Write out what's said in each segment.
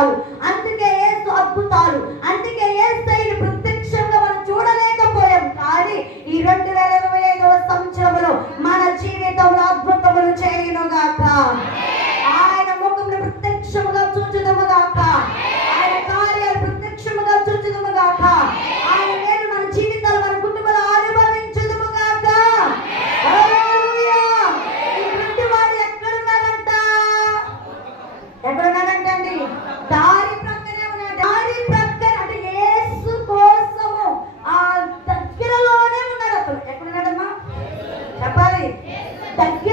అద్భుతాలు అందుకే ఏసు అద్భుతాలు అందుకే right? Yes,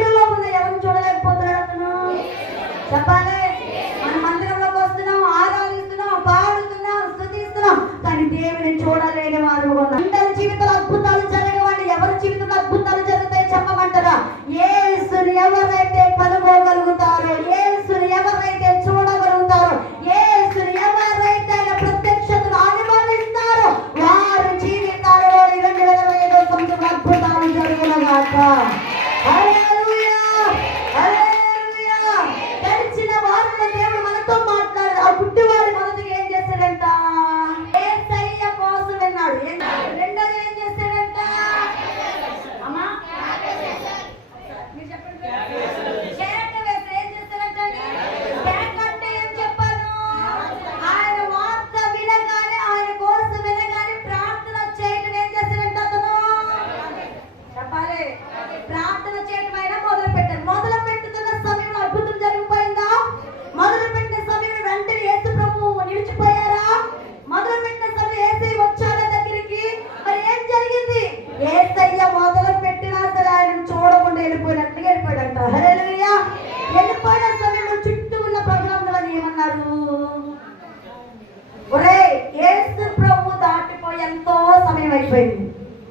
అయిపోయింది.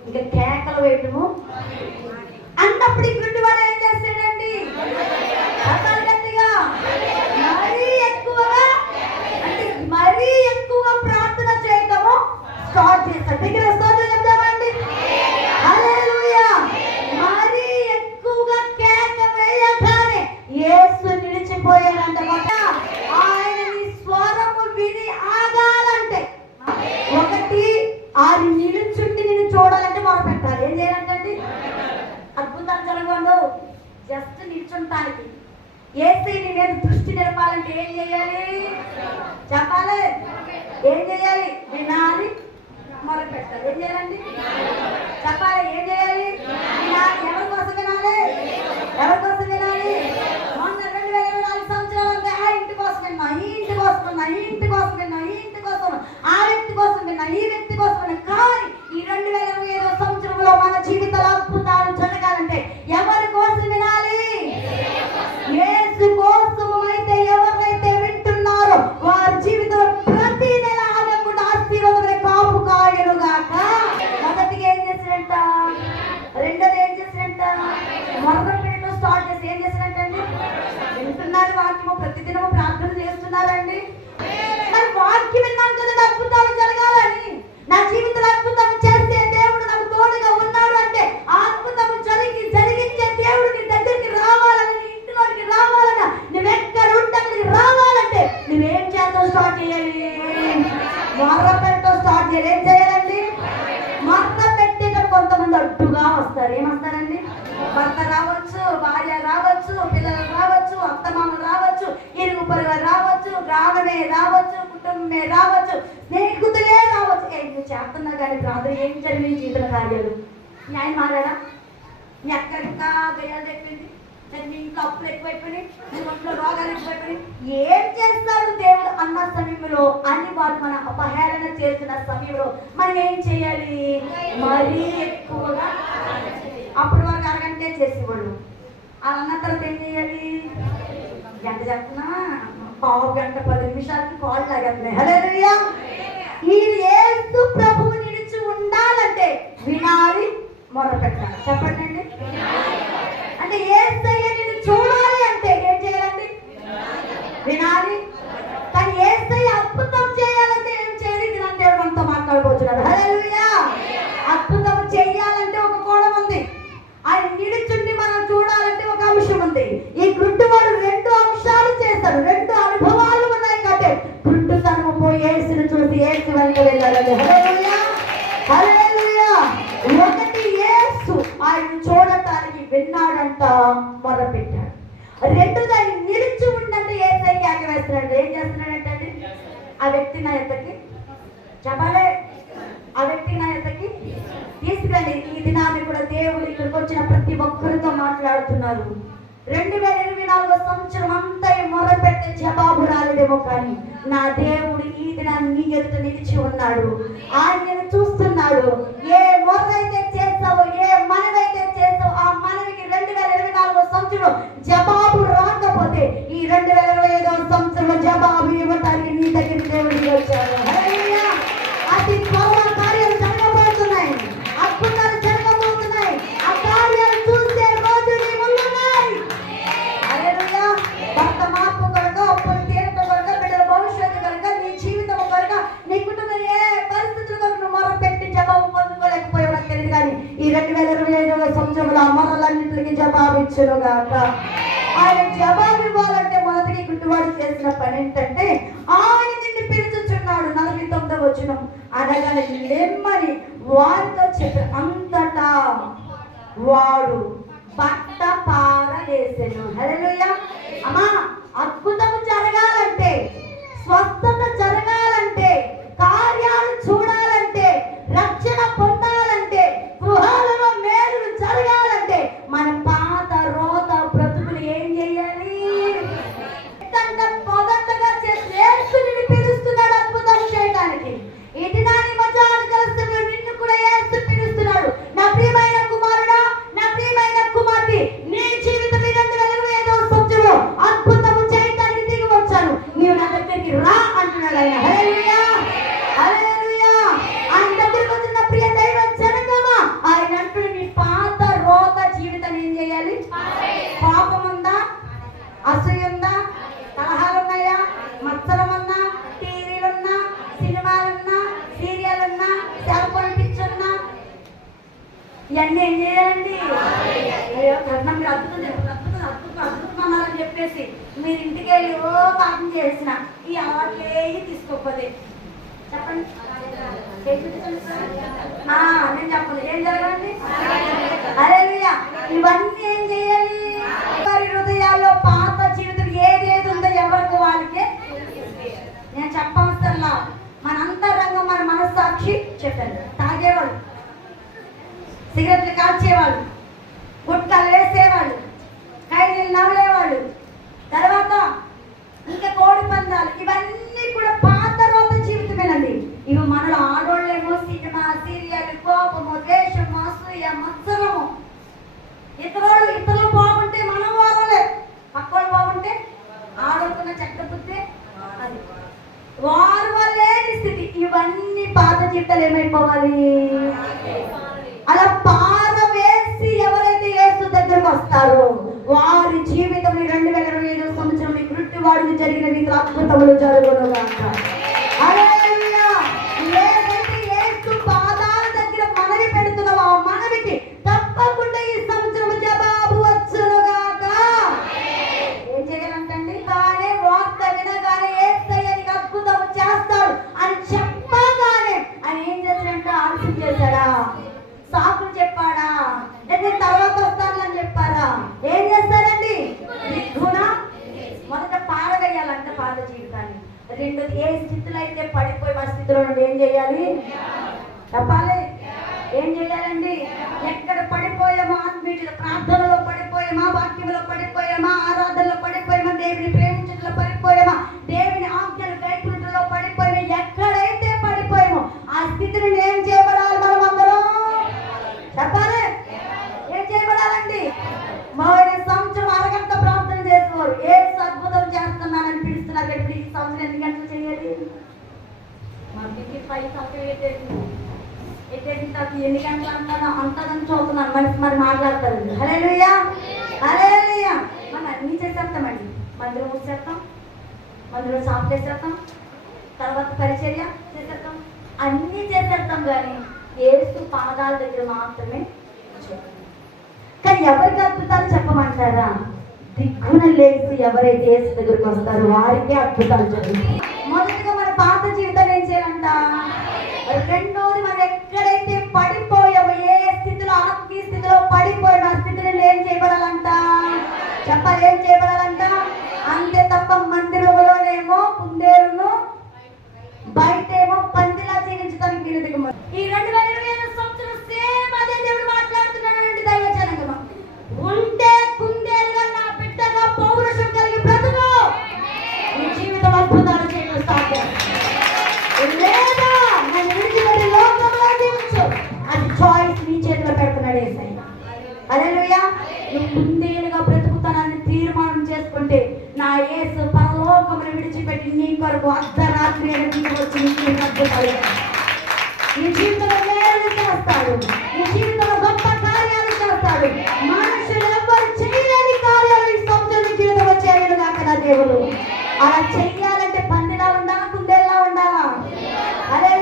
ఇంకా కేకలు వేయటము మీద దృష్టి నిలపాలంటే ఏం చేయాలి? చెప్పాలి. ఏం చేయాలి? వినాలి. మొదలు పెట్టాలి ఏం చేయాలండి? చెప్పాలి. ఏం చేయాలి? వినాలి. ఎవరి కోసం వినాలి? ఎవరి కోసం వినాలి? మొన్న రెండు వేల ఇరవై నాలుగు సంవత్సరాల ఆ ఇంటి కోసం విన్నా ఈ ఇంటి కోసం విన్నా ఈ ఇంటి కోసం విన్నా ఈ ఇంటి కోసం ఆ వ్యక్తి కోసం విన్నా ఈ వ్యక్తి కోసం విన్నా. కానీ ఈ రెండు వేల ఇరవై ఐదో సంవత్సరంలో మన జీవితాలు అద్భుతం ఉన్నారండి మరి వాక్యం విన్నాను కదా అద్భుతాలు చేస్తున్నా కానీ ప్రాంతం ఏం జరిగింది జీవిత కార్యాలు? మీ మారాడా మీ అక్కడికా ఇంకా గయ్యాలు చెప్పింది లేదా మీ ఇంకా అప్పులు ఎక్కువైపోయినాయి? మీ ఒంట్లో రోగాలు ఎక్కువైపోయినాయి? ఏం చేస్తాడు దేవుడు అన్న సమయంలో అన్ని వారు మన అపహేళన చేసిన సమయంలో మనం ఏం చేయాలి? మరీ ఎక్కువగా అప్పుడు వరకు అరగంటే చేసేవాళ్ళు. అలా అన్న తర్వాత ఏం చేయాలి? గంట చెప్తున్నా పావు గంట పది నిమిషాలకి కాల్ లాగేస్తున్నాయి ఈ యేసు ప్రభువు నిలిచి ఉండాలంటే వినాలి మొరపెట్టాలి. చెప్పండి అండి. అంటే ఏసయ్య నిన్ను చూడాలి అంటే ఏం చేయాలండి? వినాలి కానీ ఏసయ్య అద్భుతం చేయాలంటే ఏం చేయాలి ఇది నన్ను దేవుడు మనతో మాట్లాడబోతున్నాడు హల్లెలూయా అద్భుతం చేయాలంటే ఒక కోణం ఉంది ఆయన నిలుచుండి మనం చూడాలంటే ఒక అంశం ఉంది ఈ గుడ్డువాడు రెండు అంశాలు చేశాడు రెండు అనుభవాలు ఉన్నాయి కాబట్టి గుడ్డుతనము పోయి ఏసును చూసి ఏసు వెనక వెళ్ళాలని హల్లెలూయా హల్లెలూయా ఒకటి యేసు ఆయన చూడటానికి విన్నాడంట మొరపెట్టాడు రెండోది ఆయన నిలిచి ఉండంటే ఏసై కేక వేస్తున్నాడు ఏం చేస్తున్నాడంటే అండి? ఆ వ్యక్తి నా ఎత్తకి చెప్పాలి ఆ వ్యక్తి నా ఎత్తకి తీసుకురండి ఈ దినాన్ని కూడా దేవుడు ఇక్కడికి వచ్చిన ప్రతి ఒక్కరితో మాట్లాడుతున్నారు రెండు వేల ఇరవై నాలుగో సంవత్సరం అంతా మొరపెట్టే జవాబు రాలేదేమో కానీ నా దేవుడు ఈ దినాన్ని నీ ఎదుట నిలిచి ఉన్నాడు. ఆయన చూస్తున్నాడు. ఏ మొర్రైతే చేస్తావో ఏ మనవైతే చేస్తావో ఆ మనవికి రెండు వేల ఇరవై నాలుగో సంవత్సరం జవాబు రాకపోతే ఈ రెండు వేల ఇరవై ఐదో సంవత్సరంలో జవాబు ఇవ్వటానికి నీ దగ్గర దేవుడికి వచ్చాడు. అతి రెండు వేల ఇరవై ఐదవ సంవత్సరంలో ఆ జవాబు ఇచ్చారు గాక ఆయన జవాబు ఇవ్వాలంటే మొదటికి గుడ్డివాడు చేసిన పని ఏంటంటే ఆయన నిన్ను పిలుచుచున్నాడు. నలభై తొమ్మిదో వచ్చిన అనగానే లెమ్మని వారితో చెప్పి అంతటా వాడు బట్ట పారవేసెను హల్లెలూయా. అమ్మా అద్భుతం జరగాలంటే స్వస్థత జరగాలంటే కార్యాలు చేసిన ఈ అలవాట్లే తీసుకోకపోతే. చెప్పండి. నేను చెప్పను. ఏం జరగండి అరే ఇవన్నీ ఏం చేయాలి? వారి హృదయాల్లో పాత జీవితం ఏదేది ఉందో ఎవరికి వాళ్ళకే? నేను చెప్పవసరంలా. మన అంతరంగం మన మనస్సాక్షి చెప్పాను. తాగేవాళ్ళు. సిగరెట్లు కాల్చేవాళ్ళు. గుట్టలు వేసేవాళ్ళు. కైలు నవ్వులేవాళ్ళు తర్వాత ఇంకా కోడి పందాలు ఇవన్నీ కూడా పాత రోత జీవితమేనండి. ఇవి మనలో ఆడోళ్ళేమో సినిమా సీరియల్ కోపము ద్వేషము అసూయ మత్సరము. ఇతరులు ఇతరులు బాగుంటే మనం బాగోలే పక్కోళ్ళు బాగుంటే ఆడుకున్న చెక్కబుద్దే బుద్ధి అది. వారు లేని స్థితి. ఇవన్నీ పాత జీవితాలు ఏమైపోవాలి అలా పారవేసి ఎవరైతే యేసు దగ్గరకు వస్తారో వారి జీవితం ఈ రెండు వేల ఇరవై ఐదు సంవత్సరం ఈ గుడ్డి వాడికి జరిగిన రీతిలో అద్భుతములు జరుగును గాక హల్లెలూయా. ఏదైతే యేసు పాదాల దగ్గర మనవి పెడుతున్నావో ఆ మనవికి తప్పకుండా ఈ సంవత్సరం జవాబు వచ్చును గాక ఏం చేయాలంటండి కానీ వార్త వినగానే ఏసయ్య నీకు అద్భుతం చేస్తాడు అని చెప్ప పాత జీవితాన్ని రెండోది ఏ స్థితిలో అయితే పడిపోయి ఆ స్థితిలో నుండి ఏం చేయాలి? చెప్పాలి ఏం చేయాలండి? ఎక్కడ పడిపోయామో ఆత్మీయుల ప్రార్థనలో పడిపోయామా వాక్యంలో పడిపోయామా ఆరాధనలో పడిపోయామా దేవుని ప్రేమించడంలో పడిపోయామా దేవుని ఆజ్ఞలు కైకుంటలో పడిపోయామా ఎక్కడైతే పడిపోయామో ఆ స్థితిని ఏం బిడ్డ పై సంవత్సరం ఎట్టేసింది ఎట్టేసిన తర్వాత ఎన్ని గంటలు అంటానో అంతదని చూస్తున్నాను మనిషి మరి మాట్లాడతారు హలేలుయ్యా హలేలుయ్యా మనం అన్నీ చేసేస్తామండి మందిరం వచ్చేస్తాం మందిరం షాప్ చేసేస్తాం తర్వాత పరిచర్య చేసేస్తాం. అన్నీ చేసేస్తాం కానీ ఏసు పాదాల దగ్గర మాత్రమే కానీ ఎవరికి అద్భుతాలు చెప్పమంటారా? దిగ్గున లేచి ఎవరైతే ఏసు దగ్గరికి వస్తారో వారికే అద్భుతాలు జరుగుతాయి. జీవితం రెండోది మనం ఎక్కడైతే పడిపోయాము ఏ స్థితిలో అనక్కి స్థితిలో పడిపోయామో ఆ స్థితిలో ఏం చేయబడాలంట? చెప్పాలి ఏం చేయబడాలంట? దేవుడు. అలా చెయ్యాలంటే పందిలా ఉండాలా కుందేలా ఉండాలా? అదే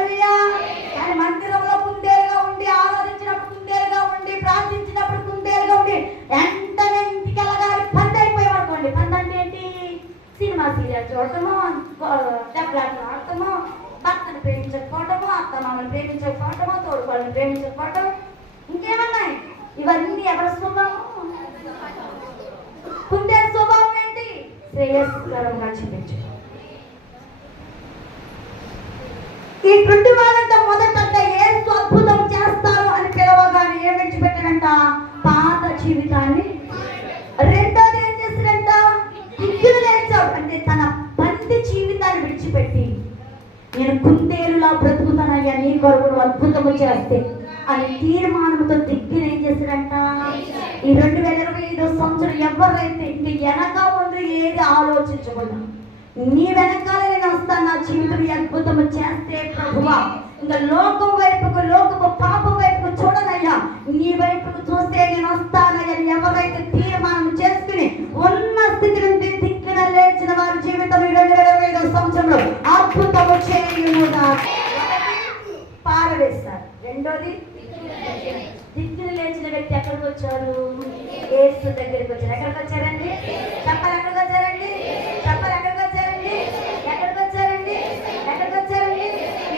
కానీ మందిరంలో కుందేలుగా ఉండి ఆరాధించినప్పుడు కుందేలుగా ఉండి ప్రార్థించినప్పుడు కుందేలుగా ఉండి వెంటనే ఇంటికి వెళ్ళగాలి పంది అయిపోయాం అనుకోండి. పంది అంటే ఏంటి? సినిమా సీరియల్ చూడటము దెబ్బలాటలు ఆడటము భర్తను ప్రేమించకపోవటము అత్త మామని ప్రేమించకపోవటము తోడుకోళ్ళని ప్రేమించకపోవటం ఇంకేమన్నాయి? ఇవన్నీ ఎవరు స్వభావం? శ్రేయస్కరంగా చూపించు. ఈ గుడ్డి మొదట మొదటంట ఏసు అద్భుతం చేస్తారు అని పిలవగానే ఏం విడిచిపెట్టాడంట పాత జీవితాన్ని. రెండోది ఏం చేసినంట దిగ్గులు లేచాడు. అంటే తన పంది జీవితాన్ని విడిచిపెట్టి నేను కుందేలులా బ్రతుకుతానయ్యా నీ కొరకు అద్భుతము చేస్తే అని తీర్మానంతో దిగ్గులు ఏం చేశాడంట? ఈ రెండు వేల ఇరవై ఐదో సంవత్సరం ఎవరైతే ఇంక వెనక ముందు ఏది ఆలోచించకుండా నీ వెనకాల నేను వస్తాను నా జీవితం ఈ అద్భుతము చేస్తే ప్రభువా ఇంకా లోకం వైపుకు లోకపు పాపం వైపుకు చూడనయ్యా. నీ వైపుకు చూస్తే నేను వస్తానయ్యా ఎవరైతే తీర్మానం చేసుకుని ఉన్న స్థితి నుండి దిక్కున లేచిన వారి జీవితం ఈ రెండు వేల ఇరవై ఐదో సంవత్సరంలో అద్భుతము చేయునుగా పారవేస్తారు రెండోది దిక్కున లేచిన వ్యక్తి ఎక్కడికి వచ్చారు? ఏసు దగ్గరికి వచ్చారు. ఎక్కడికి వచ్చారండి? చెప్పాలి ఎక్కడికి వచ్చారండి? చెప్పాలి ఎక్కడికి వచ్చారండి? ఎక్కడికి వచ్చారండి? ఎక్కడికి వచ్చారండి?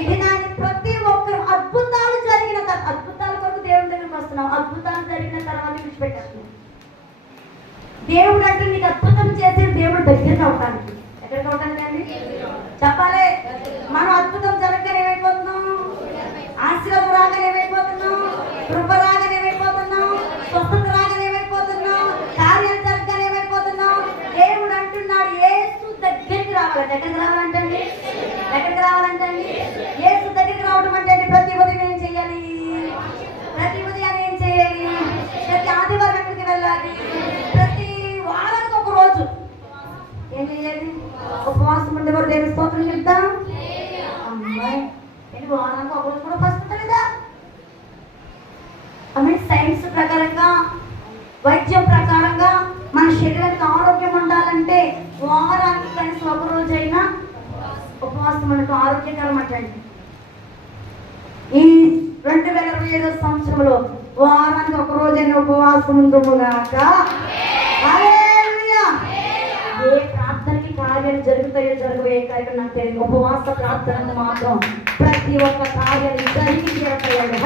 ఇది నాని ప్రతి ఒక్కరు అద్భుతాలు జరిగిన అద్భుతాల కొరకు దేవుని దగ్గరికి వస్తున్నాం. అద్భుతాలు జరిగిన తర్వాత విడిచిపెట్టేస్తున్నాం దేవుడు అంటే నీకు అద్భుతం చేసే దేవుడు దగ్గరికి అవటానికి ఎక్కడికి అవటానికి అండి? చెప్పాలి. మనం అద్భుతం జరగగానే ఆశీర్వాదం రాగానే ఏమైపోతున్నాం కృప రాగానే ఏమైపోతున్నాం స్వస్థత రాగానే ఏమైపోతున్నాం కార్యాలు జరగగానే ఏమైపోతున్నాం దేవుడు అంటున్నాడు ఏసు దగ్గరికి రావాలి. ఎక్కడికి రావాలంటండి? ఎక్కడికి రావాలంటండి? ఏసు దగ్గరికి రావడం అంటే ప్రతి ఉదయం ఏం చేయాలి? ప్రతి ఉదయం ఏం చేయాలి? ప్రతి ఆదివారం ఎక్కడికి వెళ్ళాలి? ప్రతి వారానికి ఒక రోజు ఏం చేయాలి? ఉపవాసం ఉండి దేవుని స్తోత్రం చెప్తాం? అమ్మాయి. ఏంటి వారానికి ఒక కూడా ఫస్ట్ లేదా ఆమె సైన్స్ ప్రకారంగా వైద్యం ప్రకారంగా మన శరీరానికి ఆరోగ్యం ఉండాలంటే వారానికి కనీసం ఒక రోజైనా ఉపవాసం మనకు ఆరోగ్యకరం అంటండి ఈ రెండు వేల ఇరవై ఐదో సంవత్సరంలో వారానికి ఒక రోజైనా ఉపవాసం ఉందుముగాక ఏ ప్రార్థనకి కార్యాలు జరుగుతాయో జరగవో ఏ నాకు తెలియదు. ఉపవాస ప్రార్థన మాత్రం ప్రతి ఒక్క కార్యాలు జరిగించేవాడు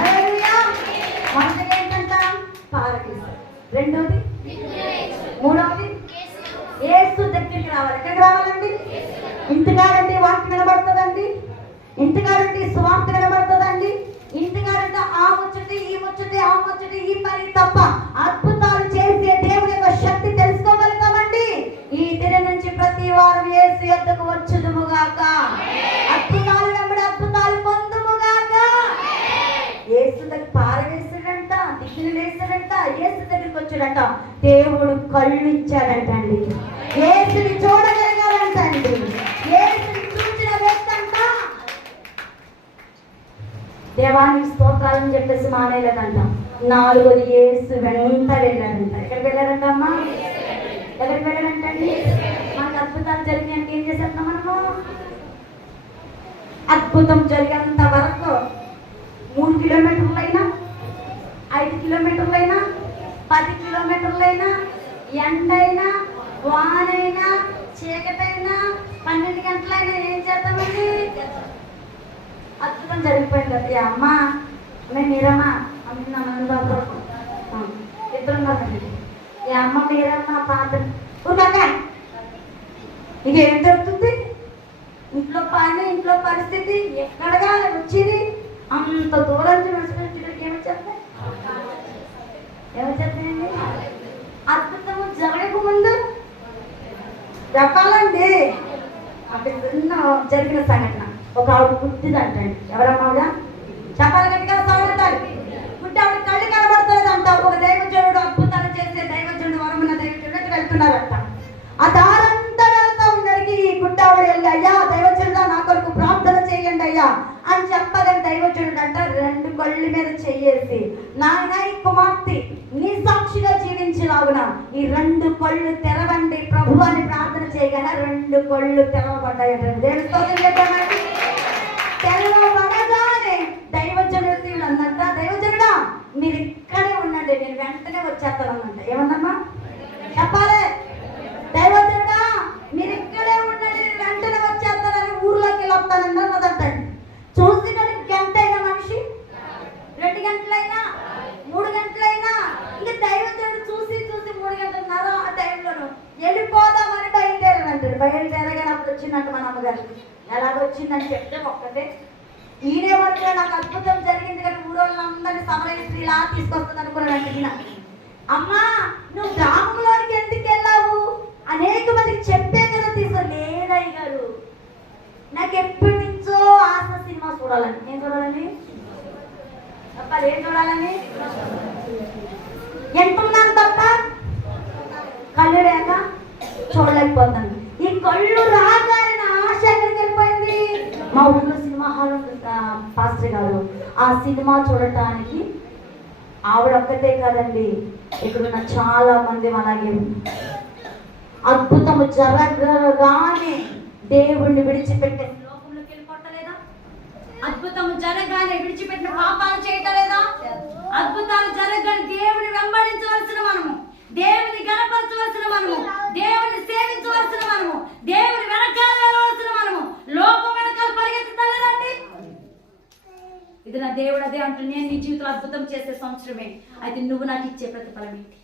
మొదటిది ఏంటంటాం పారదీశం రెండవది మూడవది ఏసు దగ్గరికి రావాలి. ఎక్కడికి రావాలండి? ఇంటికాడంటే వాక్యం కనబడుతుందండి ఇంటికాడంటే స్వార్థ కనబడుతుందండి ఇంటికాడంటే ఆ ముచ్చటి ఈ ముచ్చటి ఆ ముచ్చటి ఈ పని తప్ప అద్భుతాలు చేసే దేవుని యొక్క శక్తి తెలుసుకోగలుగుతామండి? ఈ దిన నుంచి ప్రతి వారం ఏసు ఎద్దకు వచ్చుదుముగాక. అద్భుతాలు తను దగ్గర పారవేసాడంట దిక్కులు వేసాడంట ఏసు దగ్గరికి వచ్చాడంట. దేవుడు కళ్ళు ఇచ్చాడంట అండి ఏసుని చూడగలగాలంట అండి ఏసుని చూసిన వ్యక్తంట దేవానికి స్తోత్రాలని చెప్పేసి మానేలేదంట నాలుగోది ఏసు వెంట వెళ్ళాడంట. ఎక్కడికి వెళ్ళారంట అమ్మా? ఎక్కడికి వెళ్ళారంట అండి మనకు అద్భుతాలు జరిగినాక ఏం చేసేస్తాం మనము? అద్భుతం జరిగేంత వరకు మూడు కిలోమీటర్లైనా ఐదు కిలోమీటర్లైనా పది కిలోమీటర్లైనా ఎండైనా వానైనా చీకటైనా పన్నెండు గంటలైనా ఏం చేద్దామండి? అద్భుతం జరిగిపోయింది అది అమ్మ మేము మీరమ్మా అమ్మ బాబు ఇద్దరు ఈ అమ్మ మీరమ్మ పాత్ర ఊరుకాక ఏం జరుగుతుంది? ఇంట్లో పని ఇంట్లో పరిస్థితి ఎక్కడగా వచ్చింది? అంత దూరం నుంచి నడుచుకుని ఏమని చెప్తాయి ఏమని చెప్తాయండి అద్భుతము జరగక ముందు చెప్పాలండి. అక్కడ చిన్న జరిగిన సంఘటన. ఒక ఆవిడ పుట్టిందంటండి ఎవరమ్మా చెప్పాలి గట్టిగా సాగుతారు పుట్టి ఆవిడ కళ్ళు కనబడుతుంది అంట ఒక అంట రెండు కళ్ళు మీద చెయ్యేసి నాయన ఈ కుమార్తె నీ సాక్షిగా జీవించలాగున ఈ రెండు కళ్ళు తెరవండి ప్రభు అని ప్రార్థన చేయగానే రెండు కళ్ళు తెరవబడ్డాయంట. దేవుని స్తోత్రం చెప్పామండి తెరవబడగానే దైవజనుడు వీళ్ళందంట దైవజనుడా మీరు ఇక్కడే ఉండండి నేను వెంటనే వచ్చేస్తాను అన్నంట ఏమన్నమ్మా? చెప్పాలి. దైవజనుడా మీరు ఇక్కడే ఉండండి నేను వెంటనే వచ్చేస్తానని ఊర్లోకి వెళ్ళి వస్తానని అన్నదంటండి చూసి గంట అయిన మనిషి రెండు గంటలైనా మూడు గంటలైనా ఇంకా దైవదేవుడు చూసి చూసి మూడు గంటలున్నర ఆ టైంలోను వెళ్ళిపోదామని బయలుదేరానంటాడు బయలుదేరగానే అప్పుడు వచ్చిందంట మన అమ్మగారు. ఎలాగొచ్చిందని చెప్తే ఒక్కటే. ఈడే వరకు నాకు అద్భుతం జరిగింది కానీ ఊరోళ్ళందరినీ సమరయ స్త్రీలా తీసుకొస్తుంది అనుకున్నాడు ఈయన. అమ్మా నువ్వు గ్రామంలోనికి ఎందుకు వెళ్ళావు? అనేక మందికి చెప్పే కదా తీసుకో. లేదయ్య గారు నాకు ఎప్పటి నుంచో ఆశ సినిమా చూడాలని. నేను చూడాలని? చెప్పాలి ఏం చూడాలని ఎంతున్నాను తప్ప? కళ్ళు లేక చూడలేకపోతాను ఈ కళ్ళు రాగానే ఆశ ఎక్కడికి వెళ్ళిపోయింది? మా ఊళ్ళో సినిమా హాల్ పాస్టర్ గారు. ఆ సినిమా చూడటానికి ఆవిడ ఒక్కతే కాదండి. ఇక్కడ ఉన్న చాలా మంది అలాగే. అద్భుతము జరగగానే దేవుణ్ణి విడిచిపెట్టే అద్భుతం జరగాలి విడిచిపెట్టిన పాపాలు చేయటం లేదా అద్భుతాలు జరగాలి దేవుని వెంబడించవలసిన మనము దేవుని గణపరచవలసిన మనము దేవుని సేవించవలసిన మనము దేవుని వెనకాల వెళ్ళవలసిన మనము లోకం వెనకాల పరిగెత్తుతలేదండి ఇది నా దేవుడు అదే అంటూ నేను నీ జీవితంలో అద్భుతం చేసే సంవత్సరమే. అయితే నువ్వు నాకు ఇచ్చే ప్రతిఫలం ఏంటి?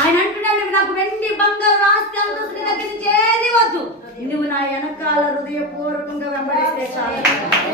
ఆయన అంటున్నాడు నాకు వెండి బంగారు రాస్తే అంతస్తు దగ్గర నుంచి ఏది వద్దు. హృదయపూర్వకంగా వెంబడిస్తే చాలా.